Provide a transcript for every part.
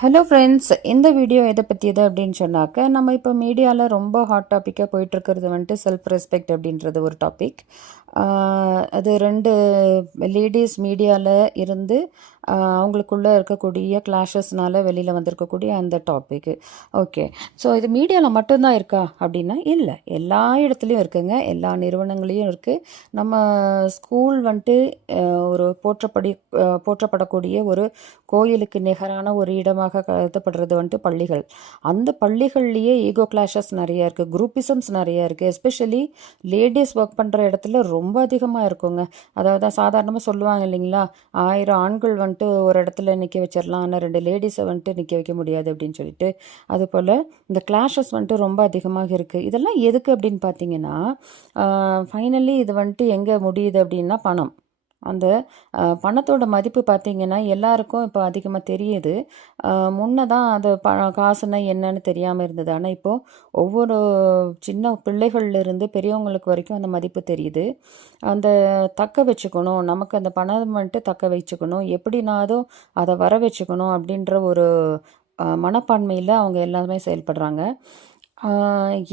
Hello friends, இந்த video எதை பற்றியது அப்படின்னு சொன்னாக்க, நம்ம இப்போ மீடியாவில் ரொம்ப ஹாட் டாப்பிக்காக போயிட்டுருக்கிறது வந்துட்டு செல்ஃப் ரெஸ்பெக்ட் அப்படின்றது ஒரு டாபிக். அது ரெண்டு லேடிஸ் மீடியாவில் இருந்து அவங்களுக்குள்ளே இருக்கக்கூடிய கிளாஷஸ்னால வெளியில் வந்திருக்கக்கூடிய அந்த டாப்பிக்கு. ஓகே, ஸோ இது மீடியாவில் மட்டும்தான் இருக்கா அப்படின்னா இல்லை, எல்லா இடத்துலையும் இருக்குங்க, எல்லா நிறுவனங்களையும் இருக்குது. நம்ம ஸ்கூல் வந்துட்டு ஒரு போற்றப்படக்கூடிய ஒரு கோயிலுக்கு நிகரான ஒரு இடமாக கருதப்படுறது வந்துட்டு பள்ளிகள். அந்த பள்ளிகள்லேயே ஈகோ கிளாஷஸ் நிறைய இருக்குது, குரூப்பிசம்ஸ் நிறைய இருக்குது. எஸ்பெஷலி லேடிஸ் ஒர்க் பண்ணுற இடத்துல ரொம்ப அதிகமாக இருக்குங்க. அதாவது சாதாரணமாக சொல்லுவாங்க இல்லைங்களா, 1000 ஆண்கள் வந்துட்டு ஒரு இடத்துல நிற்க வச்சிடலாம், ஆனால் 2 லேடிஸை வந்துட்டு நிற்க வைக்க முடியாது அப்படின்னு சொல்லிட்டு. அதுபோல் இந்த கிளாஷஸ் வந்துட்டு ரொம்ப அதிகமாக இருக்குது. இதெல்லாம் எதுக்கு அப்படின்னு பார்த்தீங்கன்னா, ஃபைனலி இது வந்துட்டு எங்கே முடியுது அப்படின்னா பணம். அந்த பணத்தோட மதிப்பு பார்த்திங்கன்னா எல்லாருக்கும் இப்போ அதிகமாக தெரியுது. முன்ன தான் அது காசுனா என்னன்னு தெரியாமல் இருந்தது. ஆனால் இப்போது ஒவ்வொரு சின்ன பிள்ளைகள்லேருந்து பெரியவங்களுக்கு வரைக்கும் அந்த மதிப்பு தெரியுது. அந்த தக்க வச்சுக்கணும், நமக்கு அந்த பணம் வந்துட்டு தக்க வச்சுக்கணும், எப்படினாலும் அதை வர வச்சுக்கணும் அப்படின்ற ஒரு மனப்பான்மையில் அவங்க எல்லாருமே செயல்படுறாங்க.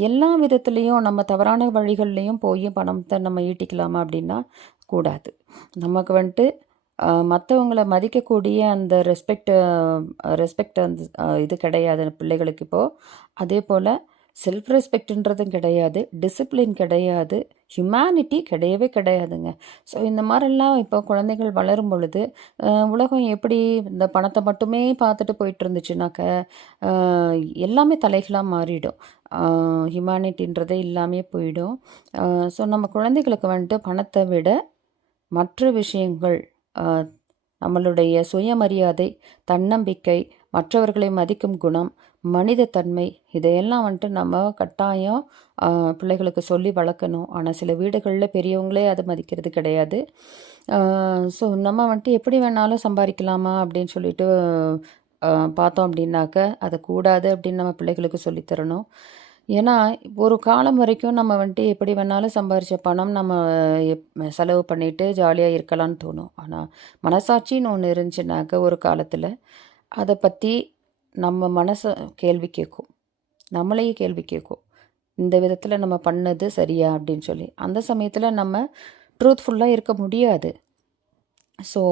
எல்லா விதத்துலேயும் நம்ம தவறான வழிகள்லேயும் போய் பணத்தை நம்ம ஈட்டிக்கலாமா அப்படின்னா கூடாது. நமக்கு வந்துட்டு மற்றவங்கள மதிக்கக்கூடிய அந்த ரெஸ்பெக்ட் அந்த இது கிடையாது பிள்ளைகளுக்கு இப்போது. அதே போல் செல்ஃப் ரெஸ்பெக்ட்ன்றதும் கிடையாது, டிசிப்ளின் கிடையாது, ஹியூமனிட்டி கிடையவே கிடையாதுங்க. ஸோ இந்த மாதிரிலாம் இப்போ குழந்தைகள் வளரும் பொழுது உலகம் எப்படி இந்த பணத்தை மட்டுமே பார்த்துட்டு போயிட்டு இருந்துச்சுனாக்க எல்லாமே தலைகளாக மாறிடும், ஹியூமனிட்டின்றதே இல்லாமல் போயிடும். ஸோ நம்ம குழந்தைகளுக்கு வந்துட்டு பணத்தை விட மற்ற விஷயங்கள், நம்மளுடைய சுயமரியாதை, தன்னம்பிக்கை, மற்றவர்களை மதிக்கும் குணம், மனிதத்தன்மை, இதையெல்லாம் வந்துட்டு நம்ம கட்டாயம் பிள்ளைகளுக்கு சொல்லி வளர்க்கணும். ஆனால் சில வீடுகளில் பெரியவங்களே அதை மதிக்கிறது கிடையாது. ஸோ நம்ம வந்துட்டு எப்படி வேணாலும் சம்பாதிக்கலாமா அப்படின்னு சொல்லிட்டு பார்த்தோம் அப்படின்னாக்க அது கூடாது அப்படின்னு நம்ம பிள்ளைகளுக்கு சொல்லித்தரணும். ஏன்னா ஒரு காலம் வரைக்கும் நம்ம வந்துட்டு எப்படி வேணாலும் சம்பாரித்த பணம் நம்ம செலவு பண்ணிவிட்டு ஜாலியாக இருக்கலாம்னு தோணும். ஆனால் மனசாட்சின்னு ஒன்று இருந்துச்சுனாக்க ஒரு காலத்தில் அதை பற்றி நம்ம மனசை கேள்வி கேட்கும், நம்மளையே கேள்வி கேட்கும், இந்த விதத்தில் நம்ம பண்ணது சரியா அப்படின்னு சொல்லி. அந்த சமயத்தில் நம்ம ட்ரூத்ஃபுல்லாக இருக்க முடியாது. ஸோ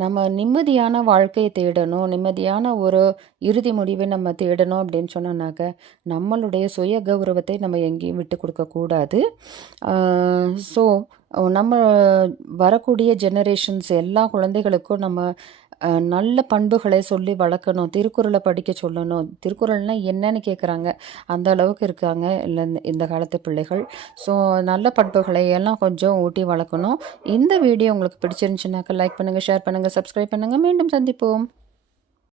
நம்ம நிம்மதியான வாழ்க்கையை தேடணும், நிம்மதியான ஒரு இறுதி முடிவை நம்ம தேடணும் அப்படின்னு சொன்னோன்னாக்க நம்மளுடைய சுய கௌரவத்தை நம்ம எங்கேயும் விட்டு கொடுக்கக்கூடாது. ஸோ நம்ம வரக்கூடிய ஜெனரேஷன்ஸ் எல்லா குழந்தைகளுக்கும் நம்ம நல்ல பண்புகளை சொல்லி வளர்க்கணும், திருக்குறளை படிக்க சொல்லணும். திருக்குறள்னால் என்னன்னு கேட்குறாங்க, அந்த அளவுக்கு இருக்காங்க இல்லை இந்த காலத்து பிள்ளைகள். ஸோ நல்ல பண்புகளை எல்லாம் கொஞ்சம் ஊட்டி வளர்க்கணும். இந்த வீடியோ உங்களுக்கு பிடிச்சிருந்துச்சுனாக்கா லைக் பண்ணுங்கள், ஷேர் பண்ணுங்கள், சப்ஸ்கிரைப் பண்ணுங்கள். மீண்டும் சந்திப்போம்.